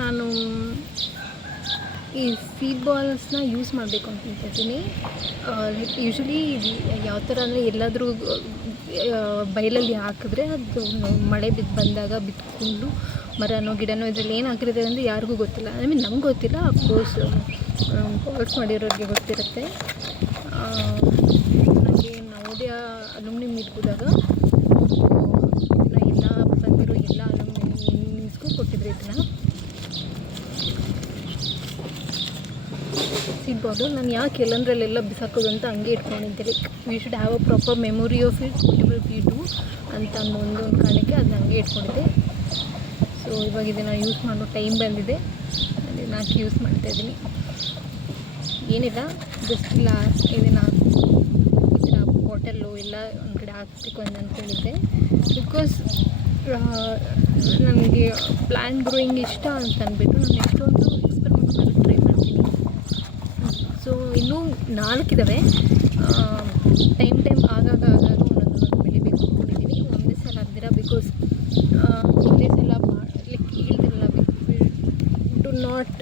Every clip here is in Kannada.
ನಾನು ಈ ಸೀಡ್ ಬಾಲ್ಸ್ನ ಯೂಸ್ ಮಾಡಬೇಕು ಅಂತ ಲೈಕ್ ಯೂಶ್ವಲಿ ಯಾವ ಥರ ಅಂದರೆ ಎಲ್ಲಾದರೂ ಬಯಲಲ್ಲಿ ಹಾಕಿದ್ರೆ ಅದು ಮಳೆ ಬಿದ್ದು ಬಂದಾಗ ಬಿತ್ಕೊಂಡು ಮರನೋ ಗಿಡನೋ ಇದರಲ್ಲಿ ಏನು ಹಾಕಿರುತ್ತೆ ಅಂದರೆ ಯಾರಿಗೂ ಗೊತ್ತಿಲ್ಲ. ಐ ಮೀನ್ ನಮ್ಗೆ ಗೊತ್ತಿಲ್ಲ ಅಫ್ಕೋರ್ಸ್ ಬಾಲ್ಸ್ ಮಾಡಿರೋರಿಗೆ ಗೊತ್ತಿರುತ್ತೆ. ನನಗೆ ನವೋದಯ ಅಲುಮಿನಿ ಮೀಟ್ ಇದನ್ನ ಎಲ್ಲ ಬಂದಿರೋ ಎಲ್ಲ ಅಲುಮಿನಿಸ್ಗೂ ಕೊಟ್ಟಿದ್ರು ಇದನ್ನ. ಸೀಡ್ ನಾನು ಯಾಕೆ ಎಲ್ಲಂದ್ರಲ್ಲೆಲ್ಲ ಬಿಸಾಕೋದು ಅಂತ ಹಂಗೆ ಇಟ್ಕೊಂಡಿದ್ದೆ like we should have a proper memory of it whatever we do ಅಂತ ಅನ್ನೋ ಒಂದೊಂದು ಒಂದು ಕಾರಣಕ್ಕೆ ಅದನ್ನ ಹಂಗೆ ಇಟ್ಕೊಂಡಿದ್ದೆ. ಸೊ ಇವಾಗ ಇದನ್ನು ಯೂಸ್ ಮಾಡೋ ಟೈಮ್ ಬಂದಿದೆ. ಅದೇ ಹಾಕಿ ಯೂಸ್ ಮಾಡ್ತಾ ಇದ್ದೀನಿ. ಏನಿಲ್ಲ ಜಸ್ಟ್ ಇಲ್ಲ, ಇದನ್ನು ಥರ ಬಾಟಲ್ಲು ಎಲ್ಲ ಒಂದು ಕಡೆ ಹಾಕಬೇಕು ಅಂತ ಅಂದ್ಕೊಂಡಿದ್ದೆ. ಬಿಕಾಸ್ ನನಗೆ ಪ್ಲ್ಯಾಂಟ್ ಗ್ರೋಯಿಂಗ್ ಇಷ್ಟ ಅಂತ ಅಂದ್ಬಿಟ್ಟು ನಾನು ಎಷ್ಟೊಂದು ಎಕ್ಸ್ಪೆರಿಮೆಂಟ್ ಮಾಡಿ ಟ್ರೈ ನಾಲ್ಕಿದ್ದಾವೆ ಟೈಮ್ ಟೈಮ್ ಆಗಾಗ ಆಗಾಗ ಒಂದೊಂದು ಬೆಳಿಬೇಕು ಅಂದ್ಕೊಂಡಿದ್ದೀನಿ ಒಂದೇ ಸಲ ಆಗ್ದಿರ ಬಿಕಾಸ್ ಒಂದೇ ಸಲ like ಹೇಳ್ತಿರಲ್ಲ do not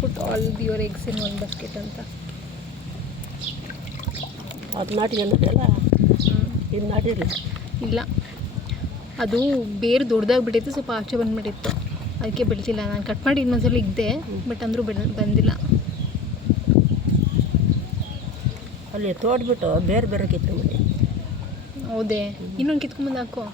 put all your eggs in one basket ಅಂತ. ಅದು ನಾಟಿ ಹ್ಮ್. ಇದು ನಾಟಿ ಇಲ್ಲ? ಅದು ಬೇರೆ ದೊಡ್ಡದಾಗ್ಬಿಟ್ಟಿತ್ತು ಸ್ವಲ್ಪ ಆಚೆ ಬಂದುಬಿಟ್ಟಿತ್ತು. ಅದಕ್ಕೆ ಬೆಳೆಸಿಲ್ಲ. ನಾನು ಕಟ್ ಮಾಡಿ ಇನ್ನೊಂದ್ಸಲ ಇದ್ದೆ ಬಟ್ ಅಂದರೂ ಬೆಳೆ ಬಂದಿಲ್ಲ. ಅಲ್ಲಿ ತೋಡ್ಬಿಟ್ಟು ಬೇರೆ ಬೇರೆ ಮನೆ ಹೌದೇ. ಇನ್ನೊಂದು ಕಿತ್ಕೊಂಬಂದು ಹಾಕೋ.